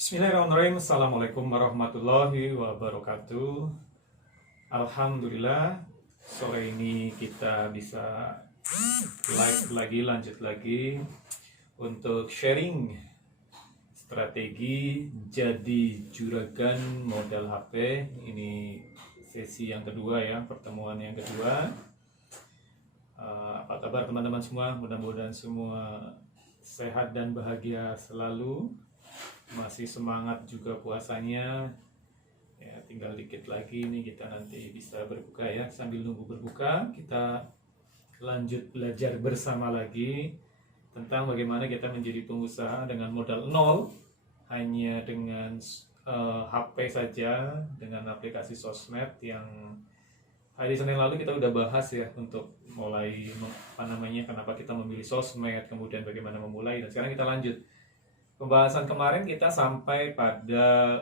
Bismillahirrahmanirrahim. Assalamualaikum warahmatullahi wabarakatuh. Alhamdulillah, sore ini kita bisa live lagi, lanjut lagi untuk sharing strategi jadi juragan modal HP. Ini sesi yang kedua ya, pertemuan yang kedua. Apa kabar teman-teman semua? Mudah-mudahan semua sehat dan bahagia selalu. Masih semangat juga puasanya ya, tinggal dikit lagi nih kita nanti bisa berbuka ya. Sambil nunggu berbuka kita lanjut belajar bersama lagi tentang bagaimana kita menjadi pengusaha dengan modal nol, hanya dengan HP saja, dengan aplikasi sosmed yang hari Senin lalu kita udah bahas ya, untuk mulai kenapa kita memilih sosmed, kemudian bagaimana memulai, dan sekarang kita lanjut. Pembahasan kemarin kita sampai pada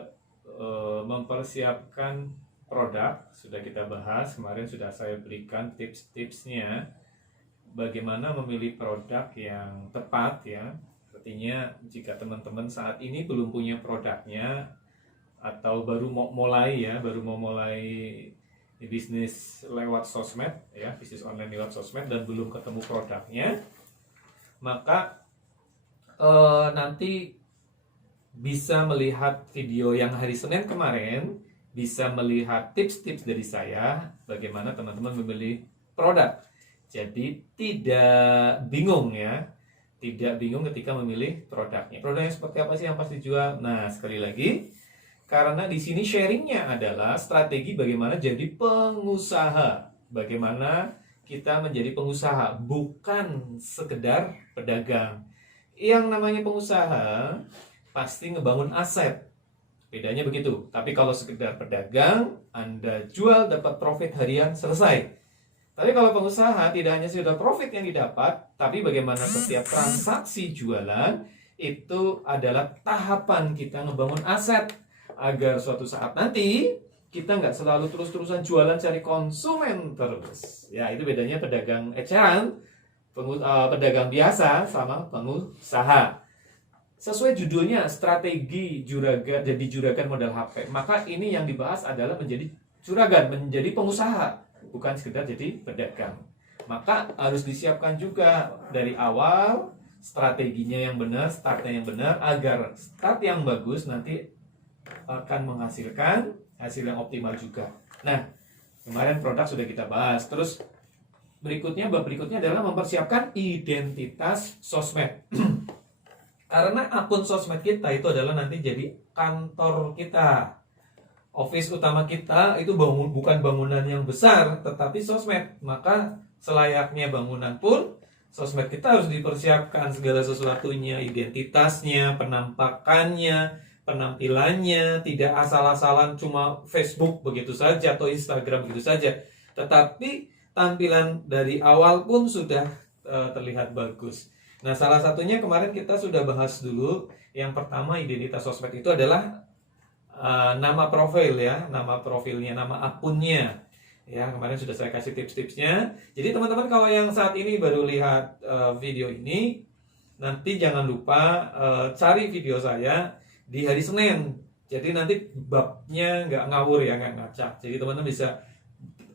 mempersiapkan produk, sudah kita bahas kemarin, sudah saya berikan tips-tipsnya bagaimana memilih produk yang tepat ya. Artinya jika teman-teman saat ini belum punya produknya atau baru mau mulai bisnis lewat sosmed ya, bisnis online lewat sosmed, dan belum ketemu produknya, maka nanti bisa melihat video yang hari Senin kemarin, bisa melihat tips-tips dari saya bagaimana teman-teman memilih produk. Jadi tidak bingung ya, tidak bingung ketika memilih produknya. Produknya seperti apa sih yang pasti dijual? Nah, sekali lagi, karena di sini sharingnya adalah strategi bagaimana jadi pengusaha, bagaimana kita menjadi pengusaha, bukan sekedar pedagang. Yang namanya pengusaha pasti ngebangun aset, bedanya begitu. Tapi kalau sekedar pedagang, Anda jual dapat profit harian, selesai. Tapi kalau pengusaha tidak hanya sekedar profit yang didapat, tapi bagaimana setiap transaksi jualan itu adalah tahapan kita ngebangun aset, agar suatu saat nanti kita nggak selalu terus-terusan jualan cari konsumen terus. Ya, itu bedanya pedagang eceran, pedagang biasa sama pengusaha. Sesuai judulnya, strategi jadi juragan modal HP. Maka ini yang dibahas adalah menjadi juragan, menjadi pengusaha, bukan sekedar jadi pedagang. Maka harus disiapkan juga dari awal strateginya yang benar, startnya yang benar, agar start yang bagus nanti akan menghasilkan hasil yang optimal juga. Nah, kemarin produk sudah kita bahas. Terus bab berikutnya adalah mempersiapkan identitas sosmed. Karena akun sosmed kita itu adalah nanti jadi kantor kita, office utama kita. Itu bukan bangunan yang besar, tetapi sosmed. Maka selayaknya bangunan pun, sosmed kita harus dipersiapkan segala sesuatunya, identitasnya, penampakannya, penampilannya. Tidak asal-asalan cuma Facebook begitu saja atau Instagram begitu saja, tetapi tampilan dari awal pun sudah terlihat bagus. Nah, salah satunya kemarin kita sudah bahas dulu. Yang pertama, identitas sosmed itu adalah nama profil ya, nama profilnya, nama akunnya. Ya, kemarin sudah saya kasih tips-tipsnya. Jadi teman-teman kalau yang saat ini baru lihat video ini, nanti jangan lupa cari video saya di hari Senin. Jadi nanti babnya nggak ngawur ya, nggak ngacak. Jadi teman-teman bisa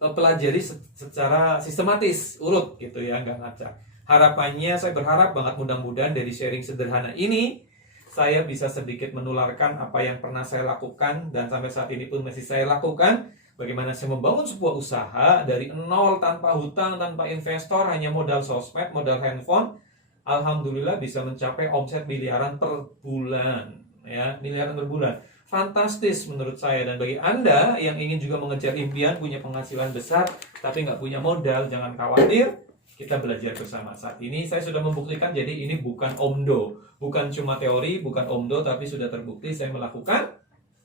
pelajari secara sistematis, urut gitu ya, nggak ngacak. Harapannya, saya berharap banget mudah-mudahan dari sharing sederhana ini saya bisa sedikit menularkan apa yang pernah saya lakukan dan sampai saat ini pun masih saya lakukan. Bagaimana saya membangun sebuah usaha dari nol, tanpa hutang, tanpa investor, hanya modal sosmed, modal handphone. Alhamdulillah bisa mencapai omset miliaran per bulan ya, miliaran per bulan. Fantastis menurut saya. Dan bagi Anda yang ingin juga mengejar impian, punya penghasilan besar tapi nggak punya modal, jangan khawatir, kita belajar bersama. Saat ini saya sudah membuktikan. Jadi ini bukan omdo, bukan cuma teori, bukan omdo, tapi sudah terbukti saya melakukan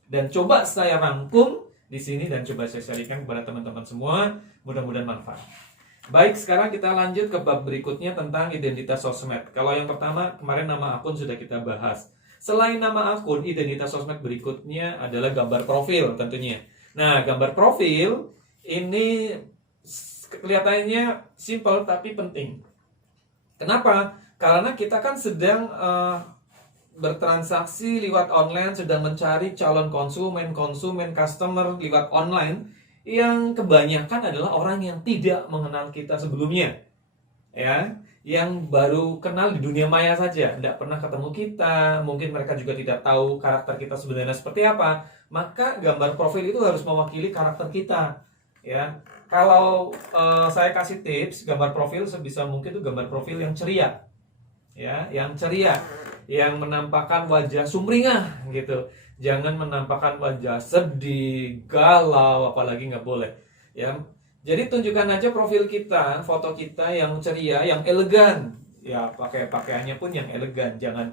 dan coba saya rangkum di sini dan coba saya sharingkan kepada teman-teman semua. Mudah-mudahan manfaat. Baik, sekarang kita lanjut ke bab berikutnya tentang identitas sosmed. Kalau yang pertama kemarin nama akun sudah kita bahas. Selain nama akun, identitas sosmed berikutnya adalah gambar profil tentunya. Nah, gambar profil ini kelihatannya simple tapi penting. Kenapa? Karena kita kan sedang bertransaksi lewat online, sedang mencari calon konsumen, customer lewat online, yang kebanyakan adalah orang yang tidak mengenal kita sebelumnya, ya, yang baru kenal di dunia maya saja, tidak pernah ketemu kita, mungkin mereka juga tidak tahu karakter kita sebenarnya seperti apa. Maka gambar profil itu harus mewakili karakter kita, ya. Kalau saya kasih tips gambar profil, sebisa mungkin itu gambar profil yang ceria, ya, yang ceria, yang menampakkan wajah sumringah gitu. Jangan menampakkan wajah sedih, galau, apalagi nggak boleh, ya. Jadi tunjukkan aja profil kita, foto kita yang ceria, yang elegan, ya, pakai pakaiannya pun yang elegan, jangan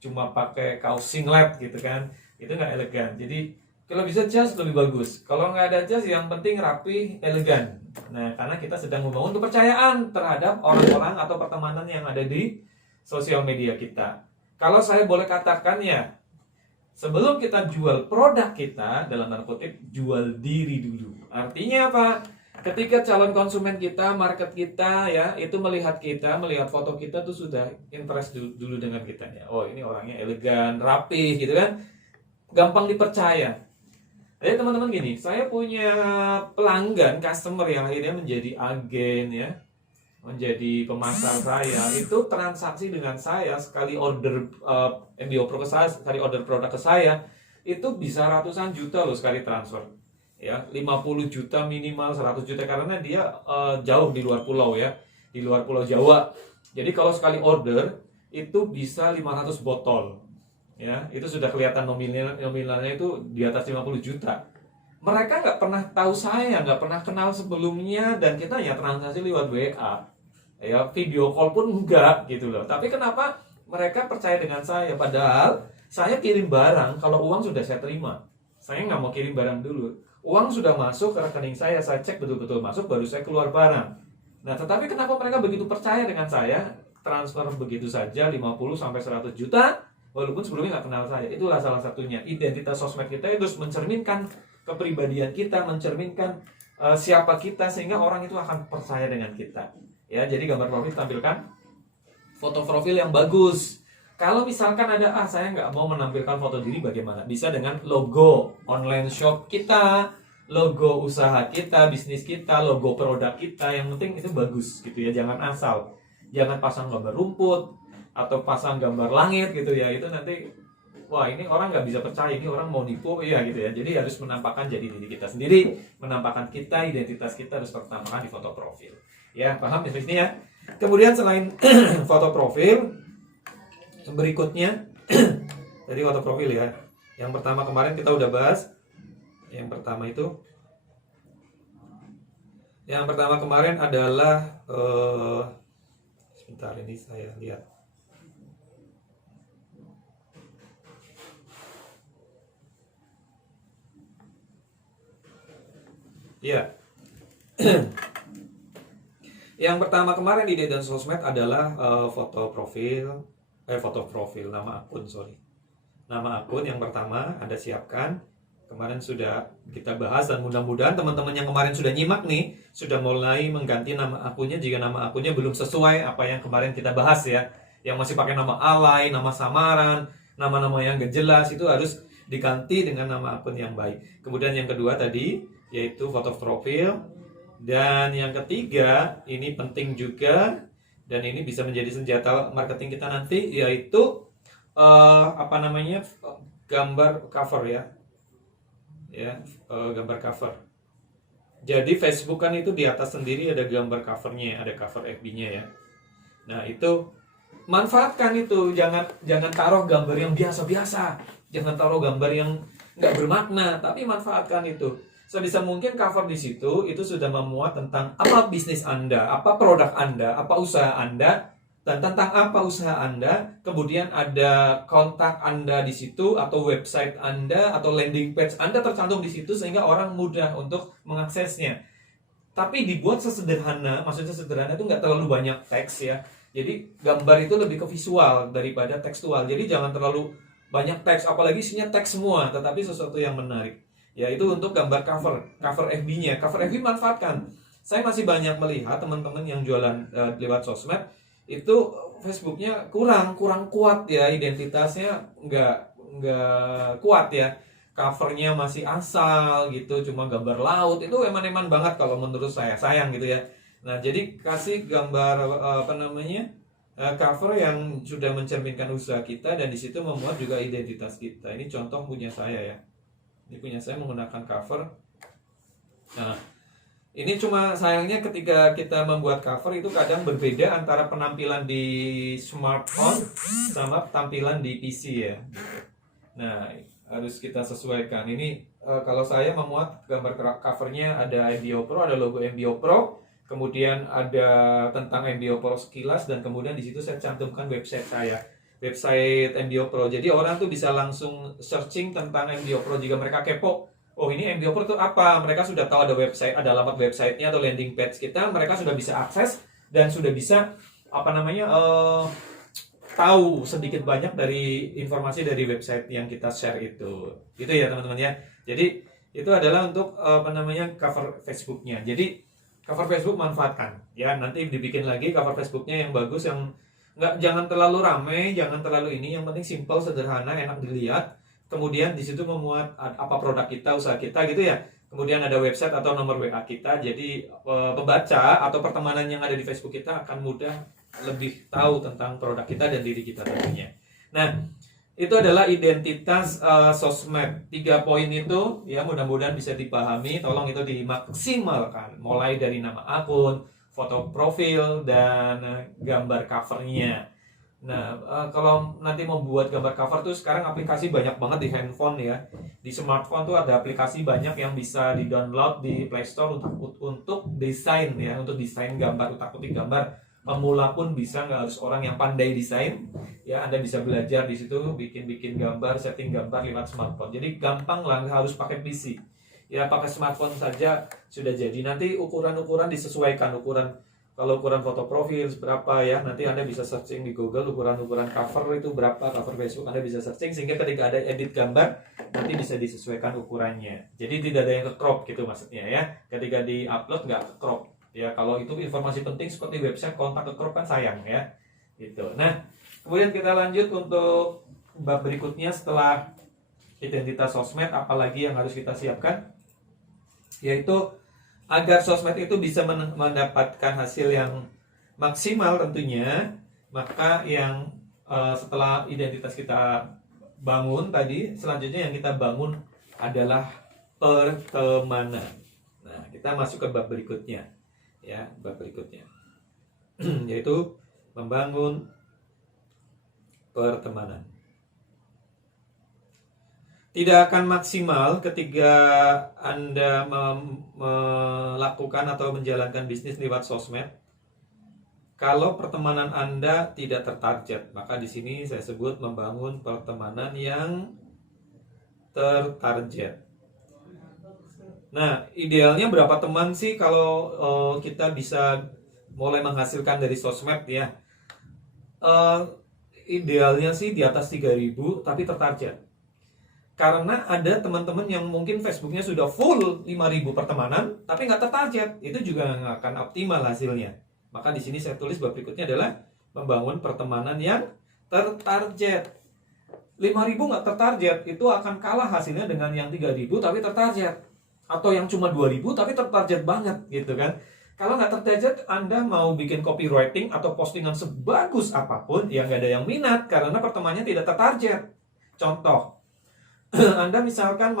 cuma pakai kaos singlet gitu kan, itu nggak elegan. Jadi kalau bisa jas lebih bagus. Kalau nggak ada jas, yang penting rapi, elegan. Nah, karena kita sedang membangun kepercayaan terhadap orang-orang atau pertemanan yang ada di sosial media kita. Kalau saya boleh katakan ya, sebelum kita jual produk kita, dalam tanda kutip, jual diri dulu. Artinya apa? Ketika calon konsumen kita, market kita, ya, itu melihat kita, melihat foto kita tuh sudah interest dulu dengan kita, ya. Oh, ini orangnya elegan, rapi, gitu kan? Gampang dipercaya. Jadi teman-teman gini, saya punya pelanggan, customer yang akhirnya menjadi agen, ya, menjadi pemasar saya. Itu transaksi dengan saya, sekali order MBO Pro ke saya, sekali order produk ke saya, itu bisa ratusan juta loh sekali transfer. Ya, 50 juta minimal, 100 juta, karena dia jauh di luar pulau, ya, di luar pulau Jawa. Jadi kalau sekali order itu bisa 500 botol. Ya, itu sudah kelihatan nominalnya itu di atas 50 juta. Mereka nggak pernah tahu saya, nggak pernah kenal sebelumnya, dan kita ya transaksi lewat WA, ya, video call pun enggak gitu loh. Tapi kenapa mereka percaya dengan saya? Padahal saya kirim barang, kalau uang sudah saya terima, saya nggak mau kirim barang dulu. Uang sudah masuk ke rekening saya cek betul-betul masuk, baru saya keluar barang. Nah, tetapi kenapa mereka begitu percaya dengan saya, transfer begitu saja 50 sampai 100 juta? Walaupun sebelumnya nggak kenal saya. Itulah salah satunya. Identitas sosmed kita itu mencerminkan kepribadian kita, mencerminkan siapa kita, sehingga orang itu akan percaya dengan kita. Ya, jadi gambar profil tampilkan foto profil yang bagus. Kalau misalkan ada, saya nggak mau menampilkan foto diri, bagaimana? Bisa dengan logo online shop kita, logo usaha kita, bisnis kita, logo produk kita. Yang penting itu bagus gitu ya, jangan asal. Jangan pasang gambar rumput atau pasang gambar langit gitu ya, itu nanti wah, ini orang nggak bisa percaya, ini orang mau nipu ya gitu ya. Jadi harus menampakkan jadi diri kita sendiri, menampakkan kita, identitas kita harus tertampakkan di foto profil. Ya, paham ya ini ya. Kemudian selain foto profil, berikutnya tadi foto profil ya. Yang pertama kemarin kita udah bahas. Yang pertama kemarin adalah sebentar, ini saya lihat. Ya. Yang pertama kemarin di ide dan sosmed adalah foto profil, nama akun, Nama akun yang pertama Anda siapkan. Kemarin sudah kita bahas, dan mudah-mudahan teman-teman yang kemarin sudah nyimak nih, sudah mulai mengganti nama akunnya jika nama akunnya belum sesuai apa yang kemarin kita bahas ya. Yang masih pakai nama alay, nama samaran, nama-nama yang gak jelas, itu harus diganti dengan nama akun yang baik. Kemudian yang kedua tadi, yaitu foto profil. Dan yang ketiga, ini penting juga, dan ini bisa menjadi senjata marketing kita nanti, yaitu gambar cover ya. Gambar cover. Jadi Facebook kan itu di atas sendiri ada gambar covernya, ada cover FB-nya ya. Nah, itu manfaatkan itu, jangan taruh gambar yang biasa-biasa, jangan taruh gambar yang nggak bermakna, tapi manfaatkan itu. Sebisa mungkin cover di situ itu sudah memuat tentang apa bisnis Anda, apa produk Anda, apa usaha Anda, dan tentang apa usaha Anda. Kemudian ada kontak Anda di situ, atau website Anda, atau landing page Anda tercantum di situ, sehingga orang mudah untuk mengaksesnya. Tapi dibuat sesederhana, maksudnya sederhana itu nggak terlalu banyak teks ya. Jadi gambar itu lebih ke visual daripada tekstual. Jadi jangan terlalu banyak teks, apalagi isinya teks semua, tetapi sesuatu yang menarik. Ya, itu untuk gambar cover FB-nya. Cover FB manfaatkan. Saya masih banyak melihat teman-teman yang jualan lewat sosmed itu Facebooknya kurang kuat ya, identitasnya nggak kuat ya, covernya masih asal gitu, cuma gambar laut, itu eman-eman banget kalau menurut saya, sayang gitu ya. Nah jadi kasih gambar cover yang sudah mencerminkan usaha kita, dan di situ memuat juga identitas kita. Ini contoh punya saya ya, ini punya saya menggunakan cover. Nah ini cuma sayangnya ketika kita membuat cover itu kadang berbeda antara penampilan di smartphone sama tampilan di PC ya. Nah, harus kita sesuaikan. Ini kalau saya memuat gambar covernya ada MBO Pro, ada logo MBO Pro, kemudian ada tentang MBO Pro sekilas, dan kemudian di situ saya cantumkan website saya, website MBO Pro. Jadi orang tuh bisa langsung searching tentang MBO Pro jika mereka kepo. Oh ini MBO Pro itu apa? Mereka sudah tahu ada website, ada alamat websitenya atau landing page kita. Mereka sudah bisa akses dan sudah bisa tahu sedikit banyak dari informasi dari website yang kita share itu. Gitu ya teman-teman ya. Jadi itu adalah untuk cover Facebooknya. Jadi cover Facebook manfaatkan ya. Nanti dibikin lagi cover Facebooknya yang bagus, yang jangan terlalu ramai, jangan terlalu ini. Yang penting simple, sederhana, enak dilihat. Kemudian di situ memuat apa produk kita, usaha kita gitu ya. Kemudian ada website atau nomor WA kita. Jadi pembaca atau pertemanan yang ada di Facebook kita akan mudah lebih tahu tentang produk kita dan diri kita tentunya. Nah, itu adalah identitas sosmed. 3 poin itu ya mudah-mudahan bisa dipahami. Tolong itu dimaksimalkan. Mulai dari nama akun, foto profil, dan gambar covernya. Nah, kalau nanti mau buat gambar cover tuh sekarang aplikasi banyak banget di handphone ya. Di smartphone tuh ada aplikasi banyak yang bisa di-download di Play Store untuk desain ya, untuk desain gambar, utak-utik gambar. Pemula pun bisa, nggak harus orang yang pandai desain. Ya, Anda bisa belajar di situ bikin gambar, setting gambar lewat smartphone. Jadi gampang lah, nggak harus pakai PC. Ya, pakai smartphone saja sudah jadi. Nanti ukuran-ukuran disesuaikan, kalau ukuran foto profil berapa ya, nanti Anda bisa searching di Google ukuran-ukuran cover itu berapa, cover Facebook Anda bisa searching, sehingga ketika ada edit gambar nanti bisa disesuaikan ukurannya. Jadi tidak ada yang ke crop gitu maksudnya ya. Ketika di-upload nggak ke crop. Ya kalau itu informasi penting seperti website, kontak ke crop kan sayang ya. Gitu. Nah, kemudian kita lanjut untuk bab berikutnya setelah identitas sosmed, apalagi yang harus kita siapkan, yaitu agar sosmed itu bisa mendapatkan hasil yang maksimal tentunya. Maka yang setelah identitas kita bangun tadi, selanjutnya yang kita bangun adalah pertemanan. Nah, kita masuk ke bab berikutnya ya, bab berikutnya yaitu membangun pertemanan. Tidak akan maksimal ketika Anda melakukan atau menjalankan bisnis lewat sosmed kalau pertemanan Anda tidak tertarget. Maka di sini saya sebut membangun pertemanan yang tertarget. Nah, idealnya berapa teman sih kalau kita bisa mulai menghasilkan dari sosmed ya? Idealnya sih di atas 3.000 tapi tertarget. Karena ada teman-teman yang mungkin Facebooknya sudah full 5.000 pertemanan, tapi nggak tertarget, itu juga nggak akan optimal hasilnya. Maka di sini saya tulis bab berikutnya adalah membangun pertemanan yang tertarget. 5.000 nggak tertarget, itu akan kalah hasilnya dengan yang 3.000 tapi tertarget. Atau yang cuma 2.000 tapi tertarget banget gitu kan. Kalau nggak tertarget, Anda mau bikin copywriting atau postingan sebagus apapun, ya nggak ada yang minat karena pertemanannya tidak tertarget. Contoh, Anda misalkan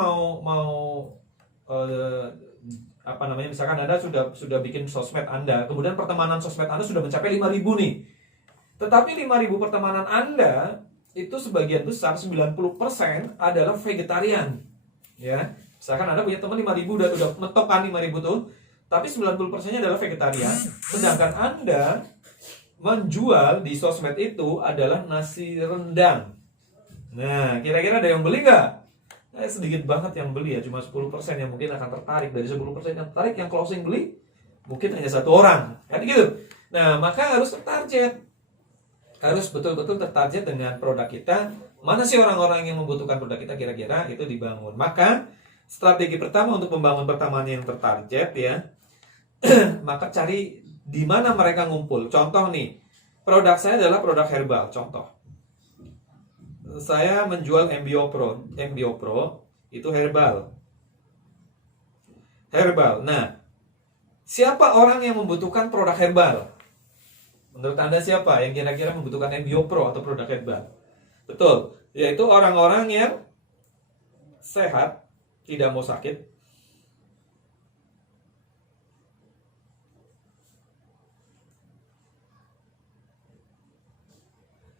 misalkan Anda sudah bikin sosmed Anda, kemudian pertemanan sosmed Anda sudah mencapai 5.000 nih. Tetapi 5.000 pertemanan Anda itu sebagian besar 90% adalah vegetarian. Ya. Misalkan Anda punya teman 5.000 udah mentokan 5.000 tuh, tapi 90%-nya adalah vegetarian, sedangkan Anda menjual di sosmed itu adalah nasi rendang. Nah, kira-kira ada yang beli nggak? Sedikit banget yang beli ya, cuma 10% yang mungkin akan tertarik. Dari 10% yang tertarik, yang closing beli mungkin hanya 1 orang, kan gitu. Nah, maka harus tertarget, harus betul-betul tertarget dengan produk kita. Mana sih orang-orang yang membutuhkan produk kita, kira-kira itu dibangun. Maka strategi pertama untuk membangun pertemanan yang tertarget ya, maka cari di mana mereka ngumpul. Contoh nih, produk saya adalah produk herbal. Contoh, saya menjual MBO Pro. MBO Pro itu herbal. Herbal. Nah, siapa orang yang membutuhkan produk herbal? Menurut Anda siapa yang kira-kira membutuhkan MBO Pro atau produk herbal? Betul, yaitu orang-orang yang sehat, tidak mau sakit,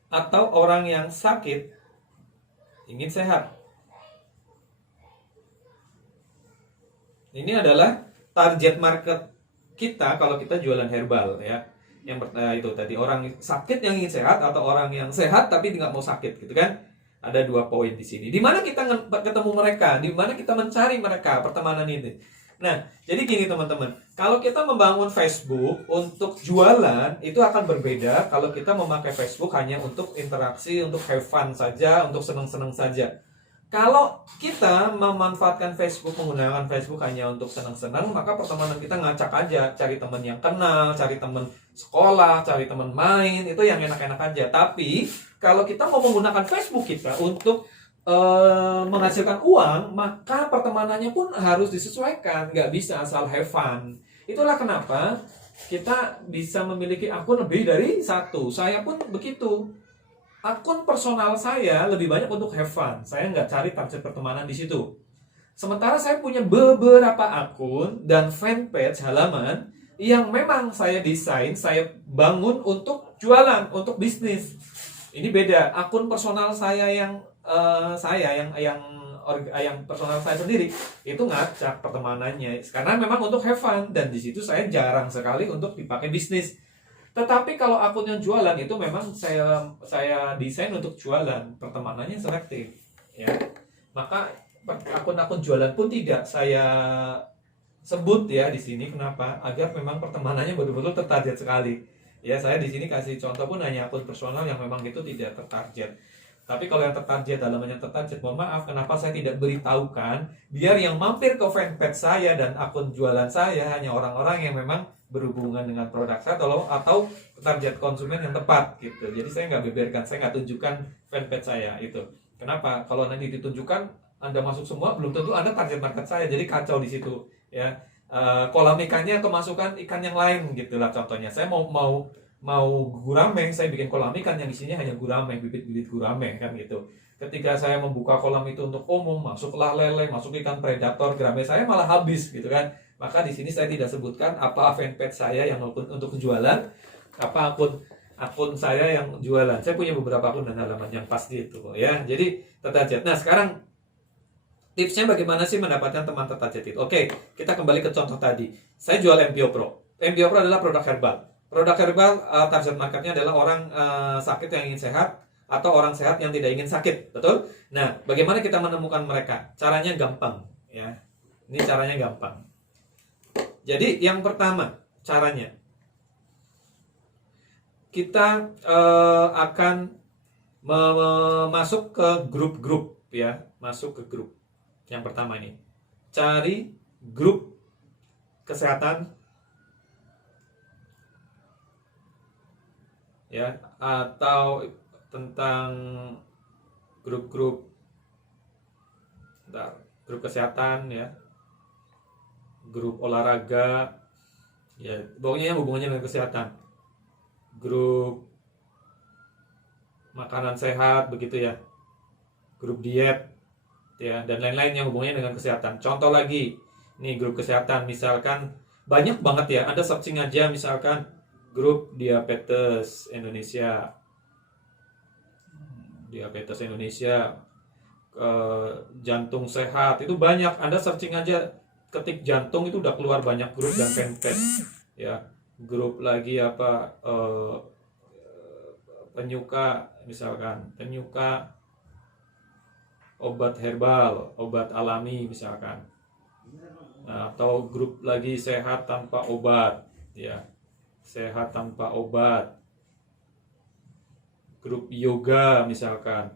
atau orang yang sakit ingin sehat. Ini adalah target market kita kalau kita jualan herbal ya. Yang pertama itu tadi, orang sakit yang ingin sehat atau orang yang sehat tapi nggak mau sakit, gitu kan? Ada 2 poin di sini. Di mana kita ketemu mereka? Di mana kita mencari mereka pertemanan ini? Nah, jadi gini teman-teman, kalau kita membangun Facebook untuk jualan, itu akan berbeda kalau kita memakai Facebook hanya untuk interaksi, untuk have fun saja, untuk senang-senang saja. Kalau kita memanfaatkan Facebook, menggunakan Facebook hanya untuk senang-senang, maka pertemanan kita ngacak aja, cari teman yang kenal, cari teman sekolah, cari teman main, itu yang enak-enak aja. Tapi kalau kita mau menggunakan Facebook kita untuk menghasilkan uang, maka pertemanannya pun harus disesuaikan, nggak bisa asal have fun. Itulah kenapa kita bisa memiliki akun lebih dari 1. Saya pun begitu. Akun personal saya lebih banyak untuk have fun. Saya nggak cari target pertemanan di situ. Sementara saya punya beberapa akun dan fanpage halaman yang memang saya desain, saya bangun untuk jualan, untuk bisnis. Ini beda. Akun personal saya yang personal saya sendiri itu ngacak pertemanannya karena memang untuk have fun, dan di situ saya jarang sekali untuk dipakai bisnis. Tetapi kalau akun yang jualan itu memang saya desain untuk jualan, pertemanannya selektif ya. Maka akun-akun jualan pun tidak saya sebut ya di sini. Kenapa? Agar memang pertemanannya betul-betul tertarget sekali. Ya, saya di sini kasih contoh pun hanya akun personal yang memang itu tidak tertarget. Tapi kalau yang tertarget, dalamnya tertarget, mohon maaf, kenapa saya tidak beritahukan, biar yang mampir ke fanpage saya dan akun jualan saya hanya orang-orang yang memang berhubungan dengan produk saya atau target konsumen yang tepat gitu. Jadi saya nggak beberkan, saya nggak tunjukkan fanpage saya itu. Kenapa? Kalau nanti ditunjukkan Anda masuk semua, belum tentu Anda target market saya, jadi kacau di situ ya. Kolam ikannya kemasukan ikan yang lain gitulah contohnya. Saya mau gurame, saya bikin kolam ikan yang isinya hanya gurame, bibit-bibit gurame kan gitu. Ketika saya membuka kolam itu untuk umum, masuklah lele, masuk ikan predator, gurame saya malah habis gitu kan. Maka di sini saya tidak sebutkan apa fanpage saya yang untuk jualan, apa akun saya yang jualan. Saya punya beberapa akun dan halaman yang pasti itu ya. Jadi tertarget. Nah, sekarang tipsnya bagaimana sih mendapatkan teman tertarget itu? Oke, kita kembali ke contoh tadi. Saya jual MBO Pro. MBO Pro adalah produk herbal. Produk herbal target marketnya adalah orang sakit yang ingin sehat atau orang sehat yang tidak ingin sakit, betul? Nah, bagaimana kita menemukan mereka? Caranya gampang, ya. Ini caranya gampang. Jadi yang pertama caranya kita akan masuk ke grup-grup, ya, masuk ke grup. Yang pertama ini, cari grup kesehatan. Ya, atau tentang grup-grup kesehatan ya, grup olahraga ya, pokoknya yang hubungannya dengan kesehatan, grup makanan sehat begitu ya, grup diet ya, dan lain-lain yang hubungannya dengan kesehatan. Contoh lagi nih, grup kesehatan misalkan banyak banget ya, Anda searching aja misalkan grup diabetes Indonesia, jantung sehat, itu banyak. Anda searching aja, ketik jantung itu udah keluar banyak grup dan fanpage ya. Grup lagi apa, penyuka misalkan, penyuka obat herbal, obat alami misalkan. Nah, atau grup lagi sehat tanpa obat ya, sehat tanpa obat, grup yoga misalkan,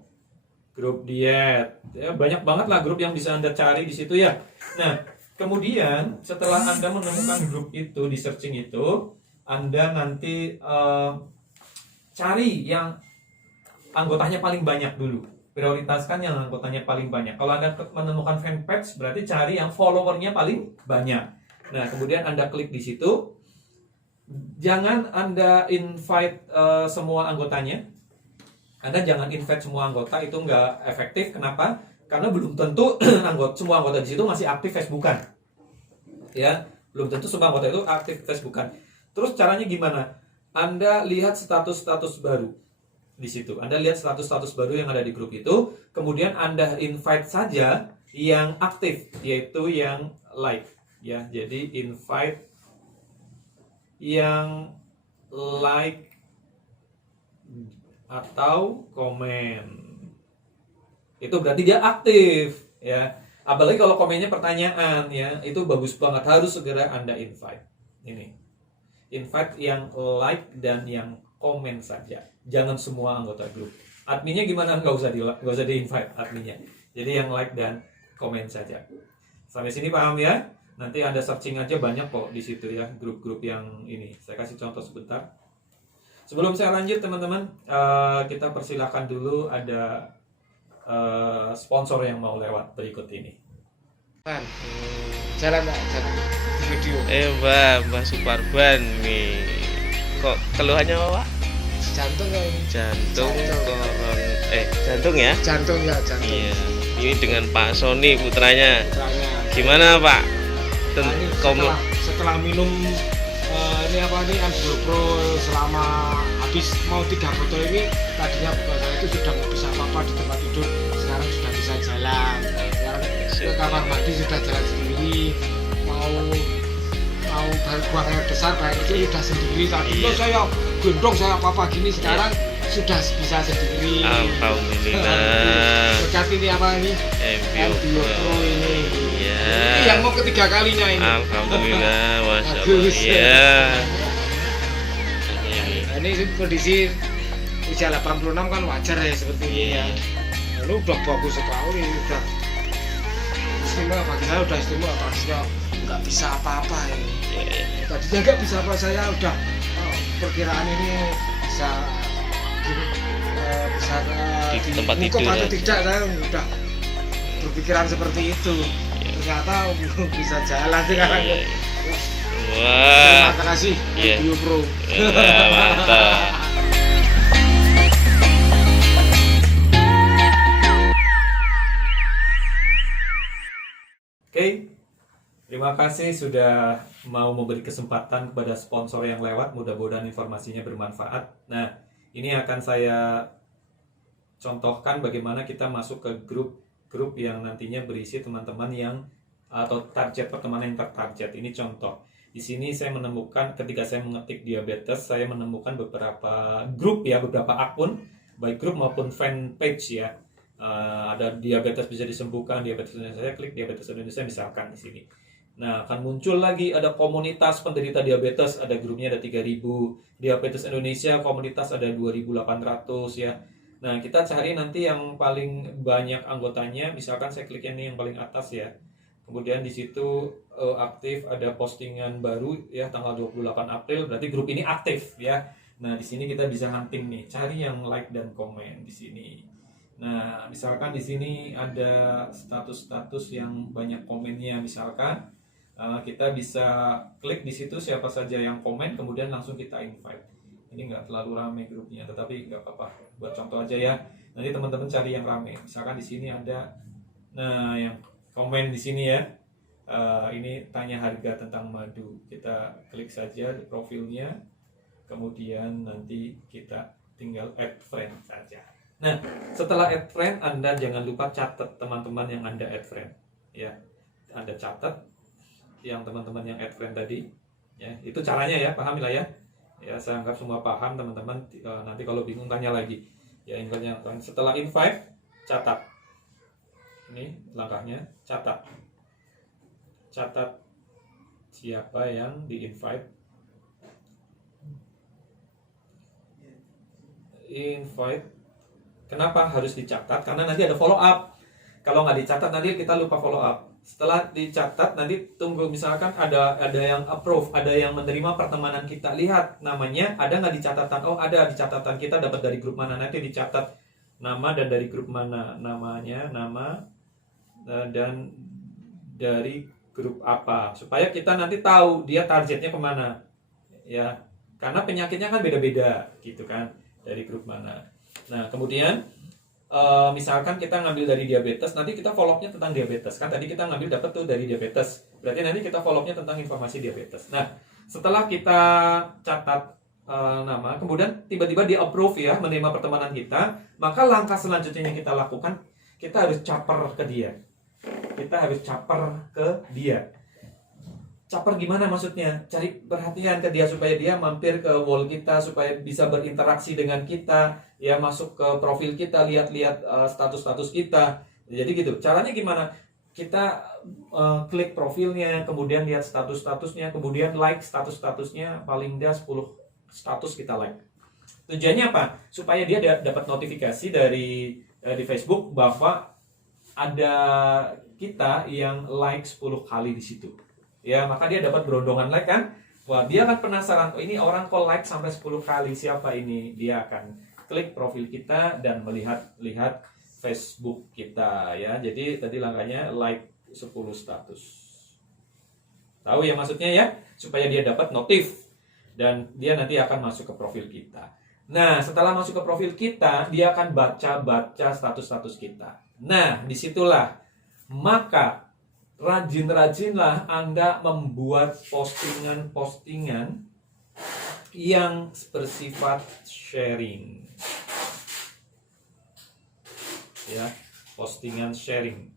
grup diet ya, banyak banget lah grup yang bisa Anda cari di situ ya. Nah, kemudian setelah Anda menemukan grup itu di searching itu, Anda nanti cari yang anggotanya paling banyak dulu. Prioritaskan yang anggotanya paling banyak. Kalau Anda menemukan fanpage, berarti cari yang followernya paling banyak. Nah, kemudian Anda klik di situ. Jangan Anda invite semua anggotanya. Anda jangan invite semua anggota, itu nggak efektif. Kenapa? Karena belum tentu semua anggota di situ masih aktif Facebookan. Ya, belum tentu semua anggota itu aktif Facebookan. Terus caranya gimana? Anda lihat status-status baru di situ. Anda lihat status-status baru yang ada di grup itu, kemudian Anda invite saja yang aktif, yaitu yang like. Ya, jadi invite yang like atau komen. Itu berarti dia aktif, ya. Apalagi kalau komennya pertanyaan, ya, itu bagus banget, harus segera Anda invite. Ini. Invite yang like dan yang komen saja. Jangan semua anggota grup. Adminnya gimana? Nggak usah di-invite adminnya. Jadi yang like dan komen saja. Sampai sini paham ya? Nanti Anda searching aja, banyak kok di situ ya grup-grup yang ini. Saya kasih contoh sebentar. Sebelum saya lanjut teman-teman, kita persilahkan dulu ada sponsor yang mau lewat berikut ini. Jalan di video. Mbak Suparban nih. Kok keluhannya apa, Pak? Jantung ya ini. Jantung. Jantung. Jantung ya? Jantung ya, jantung. Iya. Ini dengan Pak Sony putranya. Putranya. Gimana, Pak? Nah, ini setelah minum ini Ambiopro selama habis mau 3 botol ini, tadinya saya itu sudah nggak bisa apa-apa di tempat tidur, sekarang sudah bisa jalan. Sekarang ke kamar mandi sudah jalan sendiri, mau buang air besar kayak itu sudah sendiri. Tadinya saya gendong, saya apa-apa gini, sekarang sudah bisa sendiri. Alhamdulillah. Berkat ini Ambiopro ini. Ini yang mau ketiga kalinya ini. Alhamdulillah, Masya Allah. Bagus. Iya. Nah, ini kondisi usia 86 kan wajar ya seperti ini ya. Ini udah bagus sekali, udah istimewa bagi saya, udah istimewa. Tadinya nggak bisa apa-apa ini. Tadinya nggak bisa apa, saya udah perkiraan ini bisa di tempat tidur atau tidak, saya udah berpikiran seperti itu. Ternyata bisa jalan sekarang. Wah. Terima kasih Ambiopro. Mantap. Oke, terima kasih sudah mau memberi kesempatan kepada sponsor yang lewat. Mudah-mudahan informasinya bermanfaat. Nah, ini akan saya contohkan bagaimana kita masuk ke grup yang nantinya berisi teman-teman yang atau target pertemanan yang tertarget. Ini contoh. Di sini saya menemukan, ketika saya mengetik diabetes, saya menemukan beberapa grup ya, beberapa akun, baik grup maupun fanpage ya. Ada diabetes bisa disembuhkan, diabetes Indonesia, saya klik diabetes Indonesia misalkan di sini. Nah, akan muncul lagi ada komunitas penderita diabetes, ada grupnya ada 3.000, diabetes Indonesia komunitas ada 2.800 ya. Nah, kita cari nanti yang paling banyak anggotanya, misalkan saya klik ini yang paling atas ya. Kemudian di situ aktif, ada postingan baru ya tanggal 28 April, berarti grup ini aktif ya. Nah, di sini kita bisa hunting nih, cari yang like dan komen di sini. Nah, misalkan di sini ada status-status yang banyak komennya, misalkan kita bisa klik di situ siapa saja yang komen, kemudian langsung kita invite. Ini nggak terlalu ramai grupnya, tetapi nggak apa-apa. Buat contoh aja ya. Nanti teman-teman cari yang ramai. Misalkan di sini ada, nah yang komen di sini ya. Ini tanya harga tentang madu. Kita klik saja di profilnya. Kemudian nanti kita tinggal add friend saja. Nah, setelah add friend, Anda jangan lupa catat teman-teman yang Anda add friend. Ya, Anda catat yang teman-teman yang add friend tadi. Ya, itu caranya ya, pahamilah ya. Ya, saya anggap semua paham teman-teman. Nanti kalau bingung tanya lagi. Ya, invite-nya setelah invite, catat. Ini langkahnya, catat. Catat siapa yang di-invite. Invite. Kenapa harus dicatat? Karena nanti ada follow up. Kalau nggak dicatat nanti kita lupa follow up. Setelah dicatat, nanti tunggu misalkan ada yang approve, ada yang menerima pertemanan kita. Lihat namanya ada nggak di catatan. Oh, ada di catatan kita, dapat dari grup mana. Nanti dicatat nama dan dari grup mana, namanya, nama dan dari grup apa, supaya kita nanti tahu dia targetnya kemana, ya. Karena penyakitnya kan beda-beda gitu kan, dari grup mana. Nah, kemudian misalkan kita ngambil dari diabetes, nanti kita follow-up-nya tentang diabetes. Kan tadi kita ngambil dapat tuh dari diabetes. Berarti nanti kita follow-up-nya tentang informasi diabetes. Nah, setelah kita catat nama, kemudian tiba-tiba di approve ya, menerima pertemanan kita, maka langkah selanjutnya yang kita lakukan, kita harus caper ke dia. Kita harus caper ke dia. Caper gimana maksudnya? Cari perhatian ke dia supaya dia mampir ke wall kita, supaya bisa berinteraksi dengan kita, ya, masuk ke profil kita, lihat-lihat status-status kita. Jadi gitu. Caranya gimana? Kita klik profilnya, kemudian lihat status-statusnya, kemudian like status-statusnya, paling dia 10 status kita like. Tujuannya apa? Supaya dia dapat notifikasi dari di Facebook bahwa ada kita yang like 10 kali di situ. Ya, maka dia dapat berondongan like kan? Wah, dia akan penasaran, oh ini orang kok like sampai 10 kali, siapa ini? Dia akan klik profil kita dan melihat Facebook kita ya. Jadi tadi langkahnya like 10 status. Tahu ya maksudnya ya? Supaya dia dapat notif dan dia nanti akan masuk ke profil kita. Nah, setelah masuk ke profil kita, dia akan baca status-status kita. Nah, disitulah maka rajin-rajinlah Anda membuat postingan-postingan yang bersifat sharing. Ya, postingan sharing.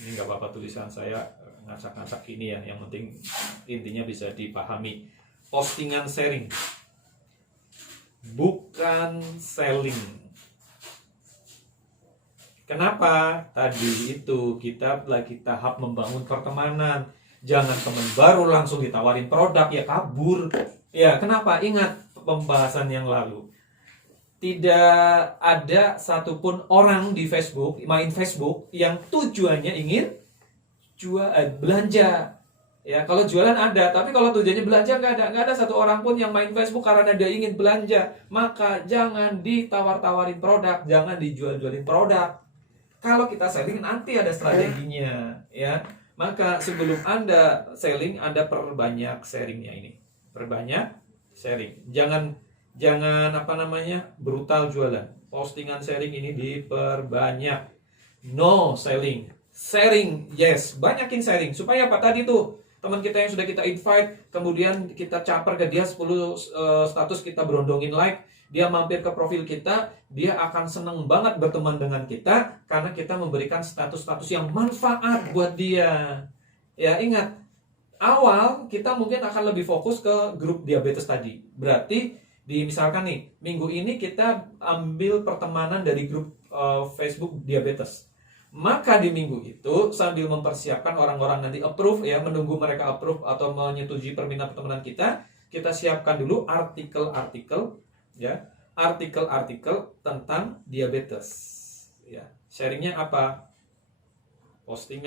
Ini nggak apa-apa tulisan saya ngacak-ngacak ini ya, yang penting intinya bisa dipahami. Postingan sharing, bukan selling. Kenapa? Tadi itu kita lagi tahap membangun pertemanan. Jangan teman baru langsung ditawarin produk, ya kabur. Ya, kenapa? Ingat pembahasan yang lalu. Tidak ada satupun orang di Facebook, main Facebook, yang tujuannya ingin belanja. Ya, kalau jualan ada, tapi kalau tujuannya belanja nggak ada satu orang pun yang main Facebook karena dia ingin belanja. Maka jangan ditawar-tawarin produk, jangan dijual-jualin produk. Kalau kita selling nanti ada strateginya, ya. Maka sebelum Anda selling, Anda perbanyak sharingnya ini. Perbanyak sharing. Jangan brutal jualan. Postingan sharing ini diperbanyak. No selling. Sharing, yes, banyakin sharing. Supaya apa tadi tuh? Teman kita yang sudah kita invite, kemudian kita caper ke dia 10 status, kita berondongin like. Dia mampir ke profil kita, dia akan seneng banget berteman dengan kita karena kita memberikan status-status yang manfaat buat dia. Ya, ingat, awal kita mungkin akan lebih fokus ke grup diabetes tadi. Berarti misalkan nih, minggu ini kita ambil pertemanan dari grup Facebook diabetes. Maka di minggu itu sambil mempersiapkan orang-orang nanti approve ya, menunggu mereka approve atau menyetujui permintaan pertemanan kita siapkan dulu artikel-artikel ya, artikel-artikel tentang diabetes. Ya, sharingnya apa? Posting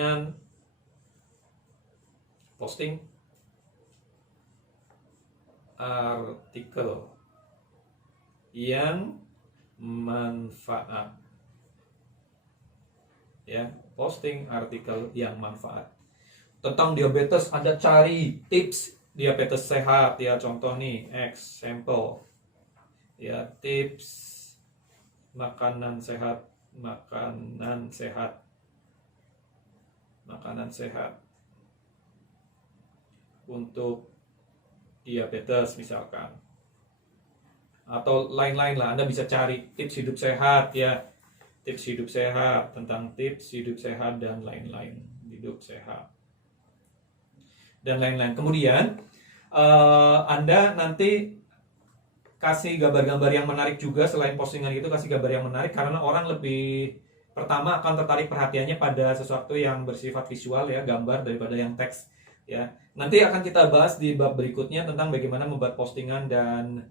artikel yang manfaat. Ya, posting artikel yang manfaat. Tentang diabetes Anda cari tips diabetes sehat ya, contoh nih, example. Ya, tips makanan sehat untuk diabetes misalkan, atau lain-lain lah. Anda bisa cari tips hidup sehat ya, tips hidup sehat, tentang tips hidup sehat dan lain-lain, hidup sehat dan lain-lain. Kemudian Anda nanti kasih gambar-gambar yang menarik juga. Selain postingan itu, kasih gambar yang menarik karena orang lebih pertama akan tertarik perhatiannya pada sesuatu yang bersifat visual ya, gambar, daripada yang teks ya. Nanti akan kita bahas di bab berikutnya tentang bagaimana membuat postingan dan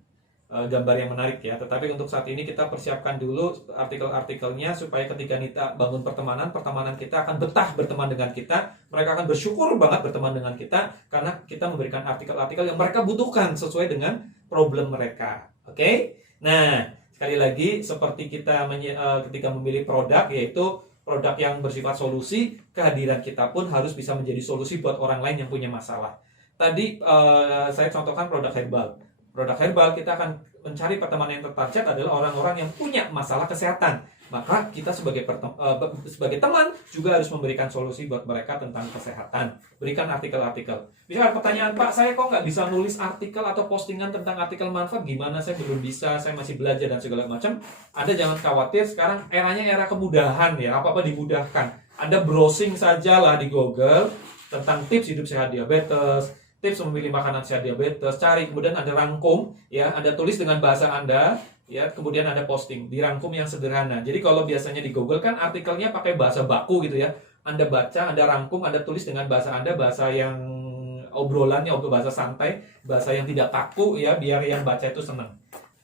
gambar yang menarik ya. Tetapi untuk saat ini kita persiapkan dulu artikel-artikelnya supaya ketika kita bangun pertemanan kita akan betah berteman dengan kita. Mereka akan bersyukur banget berteman dengan kita karena kita memberikan artikel-artikel yang mereka butuhkan sesuai dengan problem mereka. Oke? Nah, sekali lagi seperti kita ketika memilih produk, yaitu produk yang bersifat solusi, kehadiran kita pun harus bisa menjadi solusi buat orang lain yang punya masalah. Tadi saya contohkan produk herbal. Produk herbal kita akan mencari pertemanan yang tertarget adalah orang-orang yang punya masalah kesehatan. Maka kita sebagai teman juga harus memberikan solusi buat mereka tentang kesehatan. Berikan artikel-artikel. Bisa ada pertanyaan, Pak, saya kok nggak bisa nulis artikel atau postingan tentang artikel manfaat? Gimana? Saya belum bisa, saya masih belajar dan segala macam. Anda jangan khawatir, sekarang eranya era kemudahan ya, apa-apa dimudahkan. Anda browsing sajalah di Google tentang tips hidup sehat diabetes, tips memilih makanan sehat diabetes, cari, kemudian ada rangkum, ya, Anda tulis dengan bahasa Anda, ya, kemudian Anda posting, dirangkum yang sederhana. Jadi kalau biasanya di Google kan artikelnya pakai bahasa baku gitu ya, Anda baca, Anda rangkum, Anda tulis dengan bahasa Anda, bahasa yang obrolannya, bahasa santai, bahasa yang tidak kaku ya, biar yang baca itu senang.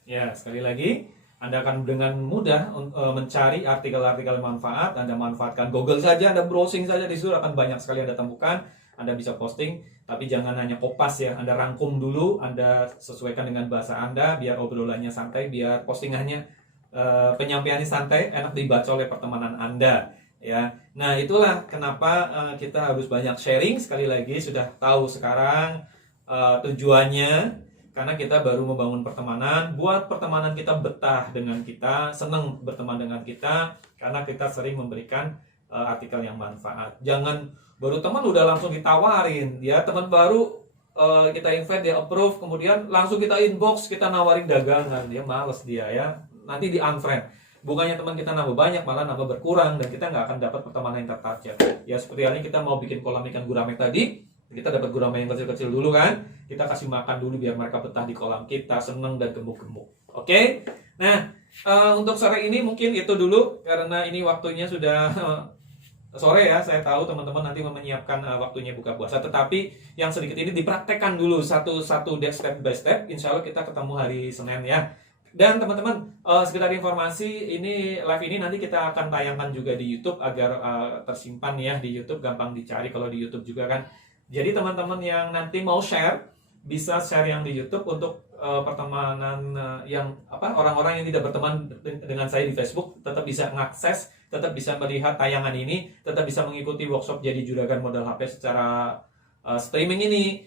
Ya, sekali lagi, Anda akan dengan mudah mencari artikel-artikel manfaat, Anda manfaatkan Google saja, Anda browsing saja, di situ akan banyak sekali Anda temukan, Anda bisa posting, tapi jangan hanya kopas ya, Anda rangkum dulu, Anda sesuaikan dengan bahasa Anda, biar obrolannya santai, biar postingannya, penyampaiannya santai, enak dibaca oleh pertemanan Anda. Ya, nah itulah kenapa kita harus banyak sharing. Sekali lagi sudah tahu sekarang tujuannya, karena kita baru membangun pertemanan, buat pertemanan kita betah dengan kita, senang berteman dengan kita, karena kita sering memberikan artikel yang manfaat. Jangan baru teman udah langsung ditawarin, ya, teman baru kita invite, dia approve, kemudian langsung kita inbox, kita nawarin dagangan, dia males dia ya, nanti di unfriend. Bukannya teman kita nambah banyak, malah nambah berkurang, dan kita nggak akan dapat pertemanan yang tertarget. Ya seperti halnya kita mau bikin kolam ikan gurame tadi, kita dapat gurame yang kecil-kecil dulu kan, kita kasih makan dulu biar mereka betah di kolam kita, seneng dan gemuk-gemuk. Oke? Nah, untuk sore ini mungkin itu dulu, karena ini waktunya sudah sore ya, saya tahu teman-teman nanti menyiapkan waktunya buka puasa, tetapi yang sedikit ini dipraktekkan dulu satu-satu step by step. Insya Allah kita ketemu hari Senin ya. Dan teman-teman, sekedar informasi, ini live ini nanti kita akan tayangkan juga di YouTube agar tersimpan ya di YouTube, gampang dicari kalau di YouTube juga kan. Jadi teman-teman yang nanti mau share, bisa share yang di YouTube untuk pertemanan yang orang-orang yang tidak berteman dengan saya di Facebook tetap bisa mengakses, tetap bisa melihat tayangan ini, tetap bisa mengikuti workshop jadi juragan modal HP secara streaming ini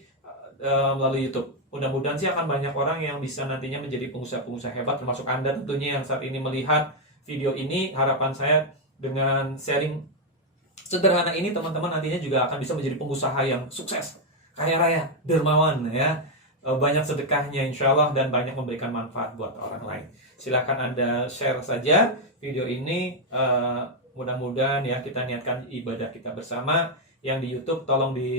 melalui YouTube. Mudah-mudahan sih akan banyak orang yang bisa nantinya menjadi pengusaha-pengusaha hebat, termasuk Anda tentunya yang saat ini melihat video ini. Harapan saya dengan sharing sederhana ini, teman-teman nantinya juga akan bisa menjadi pengusaha yang sukses, kaya raya, dermawan ya. Banyak sedekahnya insya Allah dan banyak memberikan manfaat buat orang lain. Silakan Anda share saja video ini. Mudah-mudahan ya kita niatkan ibadah kita bersama. Yang di YouTube tolong di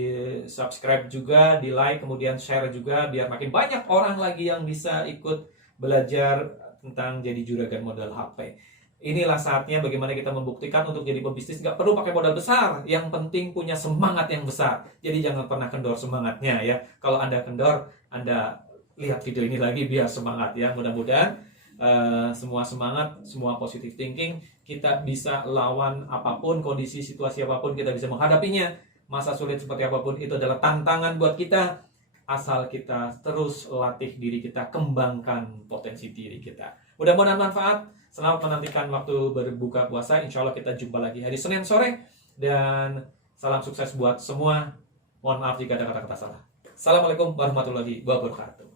subscribe juga, di like, kemudian share juga, biar makin banyak orang lagi yang bisa ikut belajar tentang jadi juragan modal HP. Inilah saatnya bagaimana kita membuktikan untuk jadi pebisnis nggak perlu pakai modal besar, yang penting punya semangat yang besar. Jadi jangan pernah kendor semangatnya ya. Kalau Anda kendor, Anda lihat video ini lagi biar semangat ya. Mudah-mudahan semua semangat, semua positive thinking, kita bisa lawan apapun, kondisi situasi apapun kita bisa menghadapinya. Masa sulit seperti apapun itu adalah tantangan buat kita, asal kita terus latih diri kita, kembangkan potensi diri kita. Mudah-mudahan manfaat. Selamat menantikan waktu berbuka puasa. Insya Allah kita jumpa lagi hari Senin sore, dan salam sukses buat semua. Mohon maaf jika ada kata-kata salah. Assalamualaikum warahmatullahi wabarakatuh.